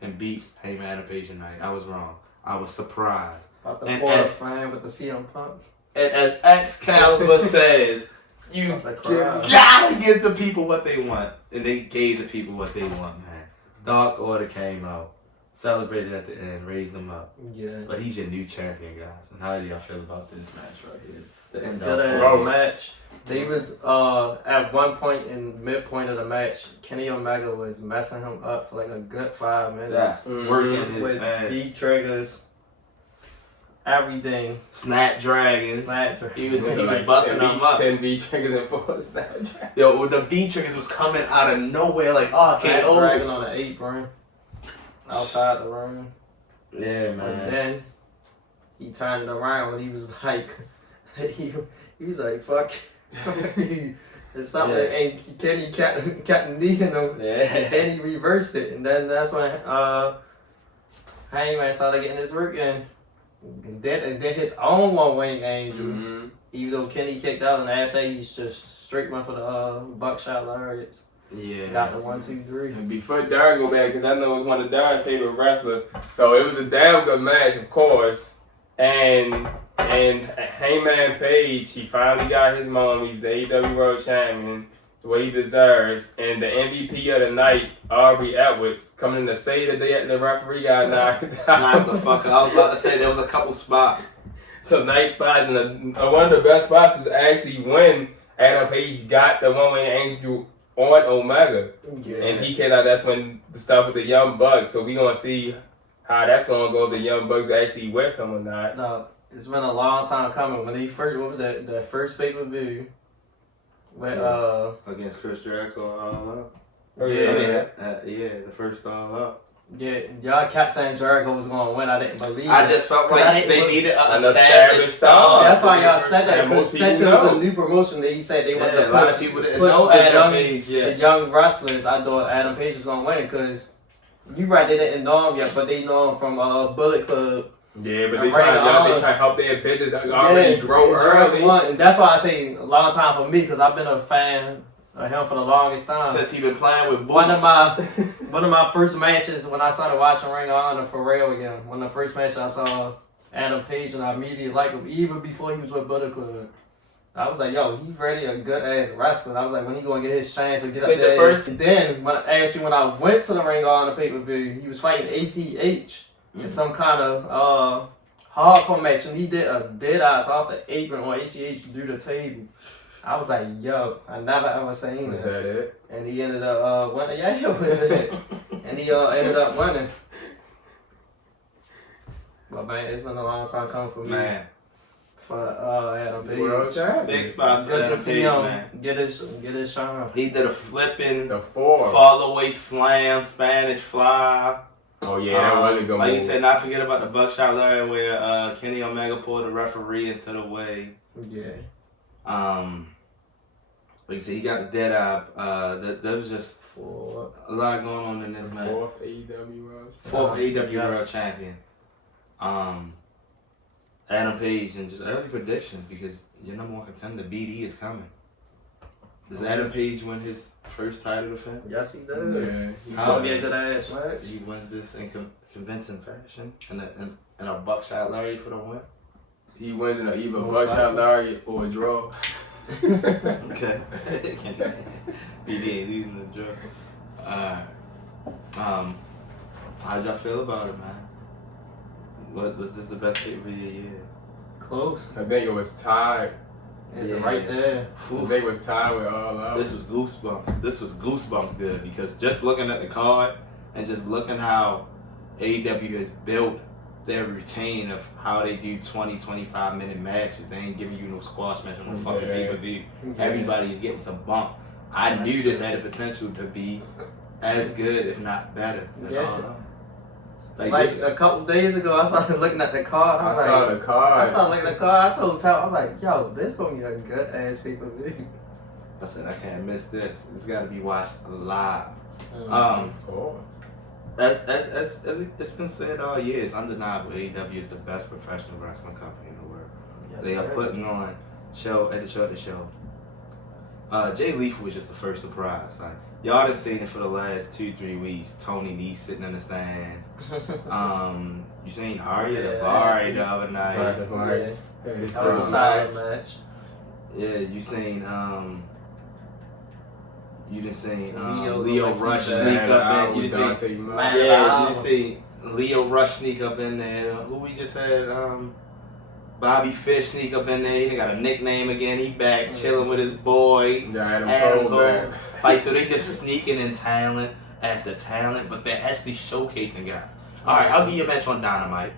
and beat Heyman Adam Page tonight. I was wrong. I was surprised. About the fourth fan with the CM Punk. And as Excalibur says, you gotta give the people what they want. And they gave the people what they want, man. Dark Order came out. celebrated at the end, raised him up. Yeah. But he's your new champion, guys. And how do y'all feel about this match right here? The end Good of ass match. They was at one point in midpoint of the match, Kenny Omega was messing him up for like a good 5 minutes. That's working his with ass. beat triggers, everything. Snapdragons. He was busting them up. 10 V triggers and 4 Snapdragons. Yo, the V triggers was coming out of nowhere like, oh, Snapdragon on the apron. Outside the ring. Yeah, man. And then he turned it around and he was like, he was like, fuck. It's something, and Kenny kept kneeing him, and then he reversed it, and then that's when Hangman started getting his work in. And then his own one-wing angel, even though Kenny kicked out, and after he's just straight went for the buckshot lariats. Yeah. Got the 1, 2, 3. And before Darby go back, because I know it's one of Darby's favorite wrestlers, so it was a damn good match, of course. And Hangman Page, he finally got his moment. He's the AEW World Champion, the way he deserves. And the MVP of the night, Aubrey Edwards, coming in to say that the referee got knocked out. Knocked the fuck out. I was about to say there was a couple spots. Some nice spots, and one of the best spots was actually when Adam Page got the one-way angel on Omega. Yeah. And he came out, that's when the stuff with the Young Bucks. So we gonna see how that's gonna go if the Young Bucks are actually with him or not. No, it's been a long time coming. When they first over the first pay-per-view with against Chris Jericho all up. Oh, yeah, the first all up. Yeah, y'all kept saying Jericho was gonna win. I didn't believe I it. just felt like they needed an established star. star. That's why y'all said that, And because most since it people was a know. new promotion, that you said they wanted Yeah, to a lot push, of people didn't push know the Adam Page the yet. young wrestlers. I thought Adam Page was gonna win because you right, they didn't know him yet, but they know him from Bullet Club. Yeah, but And they try right to help their business already grow and early. Jericho, and that's why I say a long time for me, because I've been a fan of him for the longest time. Since he been playing with boots. One of my first matches when I started watching Ring of Honor for real again. One of the first matches I saw Adam Page, and I immediately liked him even before he was with Bullet Club. I was like, yo, he's really a good ass wrestler. I was like, when he gonna get his chance to get up there? And then when I went to the Ring of Honor pay-per-view, he was fighting ACH in some kind of hardcore match, and he did a dead eyes off the apron on ACH through the table. I was like, yo, I never ever seen Was that. that it? And he ended up winning. Yeah, it was it. And he ended up winning. But man, it's been a long time coming for me. Man. For Adam Page. World champion. Big spots for Good to Adam see Page, him man. get his shine. He did a flipping The 4. fall away slam, Spanish fly. Oh yeah, that was a good Like move. you said, not forget about the buckshot lariat where Kenny Omega pulled the referee into the way. Yeah. Like you said, he got the dead eye. That was just For a lot going on in this match. 4th AEW World. Fourth AEW Yes. World Champion. Adam Page, and just early predictions because your number one contender, BD, is coming. Does Adam Page win his first title defense? yes, he does. Yeah. It's gonna be a good ass match. He wins this in convincing fashion and a buckshot lariat for the win. He wins in either Most buckshot likely. lariat or a draw. Okay. BD ain't losing the draw. How'd y'all feel about it, man? Was this the best pay of your year? Close. I think it was tied. It's Yeah. right there. I think it was tied with all out. This was goosebumps. This was goosebumps good because just looking at the card and just looking how AEW has built their routine of how they do 20, 25 minute matches. They ain't giving you no squash match on the fucking pay-per-view. Everybody is getting some bump. I knew this had the potential to be as good, if not better, than Yeah. All Out. Like a couple days ago, I started looking at the card. I saw the card. I started looking at the card. I told Tal, I was like, yo, this gonna be a good ass pay-per-view. I said I can't miss this. It's got to be watched live. Of course. As it's been said all year, it's undeniable AEW is the best professional wrestling company in the world. Yes, They are sir. putting on show at the show. Jay Lethal was just the first surprise. Like, y'all done seen it for the last 2-3 weeks. Tony Nese sitting in the stands. You seen Arya Davari the other night. Yeah. That That was a solid match. Yeah, you seen Leo Leo Rush like sneak up in. You done seen Man, you done seen Leo Rush sneak up in there. Who we just had? Bobby Fish sneak up in there. He got a nickname again. He back chilling with his boy. Adam Cole. Like, so they just sneaking in talent after talent, but they're actually showcasing guys. All right, I'll give you a match on Dynamite,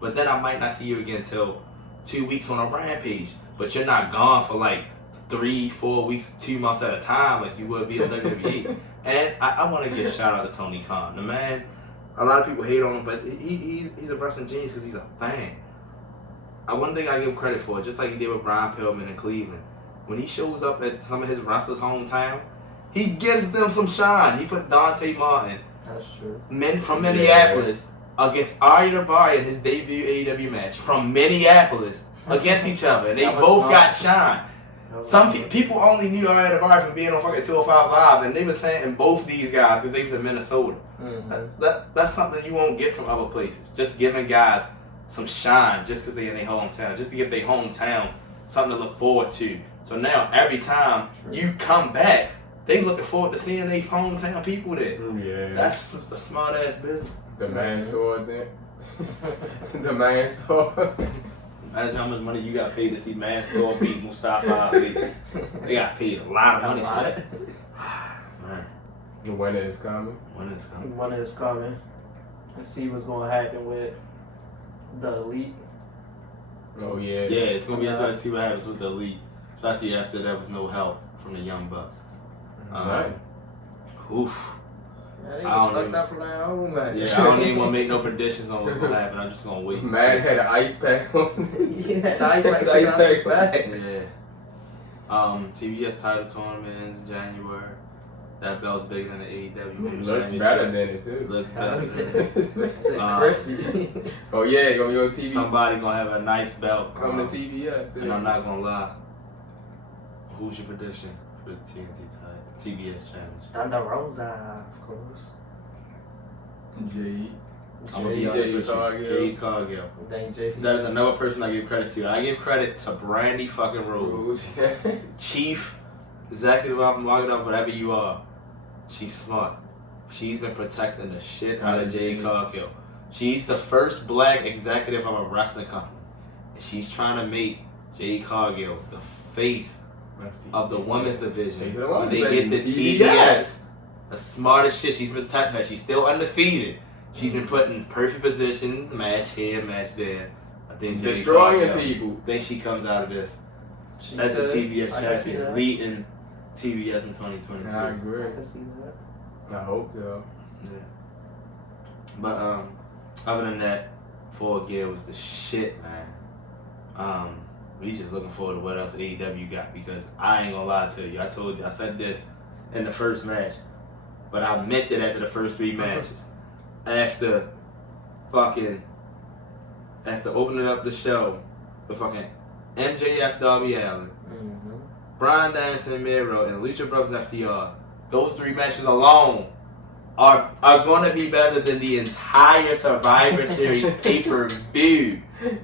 but then I might not see you again until 2 weeks on a Rampage. But you're not gone for like 3, 4 weeks, 2 months at a time like you would be in WWE. And I want to give a shout out to Tony Khan. The man, a lot of people hate on him, but he's a wrestling genius because he's a fan. One thing I give him credit for, just like he did with Brian Pillman in Cleveland, when he shows up at some of his wrestlers' hometown, he gives them some shine. He put Dante Martin, that's true, from Minneapolis, against Arya Daivari in his debut AEW match from Minneapolis against each other, and they both got shine. Some people only knew Arya Daivari from being on fucking 205 Live, and they were saying both these guys because they was in Minnesota. That's something you won't get from other places. Just giving guys some shine just because they in their hometown, just to give their hometown something to look forward to. So now every time you come back, they looking forward to seeing their hometown people there. Yeah, that's the smart ass business. The man sword then. The man sword. Imagine how much money you got paid to see Mansoor beat Mustafa Ali. They got paid a lot of money for that. Man. The winner is coming. Winner is coming. Let's see what's going to happen with the Elite. Oh, yeah. Yeah, it's going to be interesting to see what happens with the Elite. Especially after there was no help from the Young Bucks. Right. Yeah, they just fucked up from their own match. Yeah, I don't even want to make no predictions on what's going to happen. I'm just going to wait and see. Man had an ice pack on. Yeah, the ice pack sticking out his back. Yeah. TBS title tournament ends January. That belt's bigger than the AEW. Looks better than it, too. Looks better than it. Crispy. Oh, yeah, it's going to be on TV. Somebody going to have a nice belt. Coming to TBS. And I'm not going to lie. Who's your prediction for the TNT title? TBS challenge. Thunder Rosa, of course. Jade. I'm going to be honest with you. Jade Cargill. That is another person I give credit to. I give credit to Brandy fucking Rose. Chief executive officer, marketing, whatever you are. She's smart. She's been protecting the shit out of Jade Cargill. She's the first black executive of a wrestling company. And she's trying to make Jade Cargill the face of the women's division when they get the TBS. The smartest shit. She's been protecting her. She's still undefeated. She's been put in perfect position, match here, match there. I think destroying people. I think she comes out of this as the TBS champion, leading TBS in 2022. I agree. I can see that. I hope so. Yeah. But other than that, Full Gear was the shit, man. We just looking forward to what else AEW got, because I ain't gonna lie to you. I said this in the first match, but I meant it after the first 3 matches. After opening up the show with fucking MJF, Darby Allin, Bryan Danielson, Miro, and Lucha Bros FTR, those 3 matches alone are going to be better than the entire Survivor Series pay-per-view.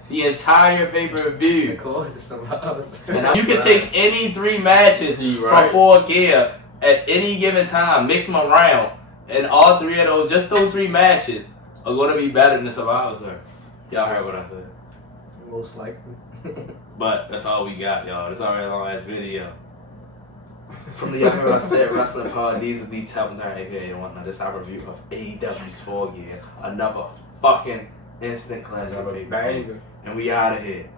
The entire pay-per-view. Of course, it's Survivor Series. And you can take any 3 matches from Full Gear at any given time, mix them around, and all 3 of those, just those 3 matches, are going to be better than the Survivor Series. Y'all heard what I said. Most likely. But that's all we got, y'all. That's already a long ass video. From the y'all heard what I said, Wrestling Pod, these are the top 9 and whatnot. This is our review of AEW's Full Gear. Another fucking instant classic. Another banger. And we out of here.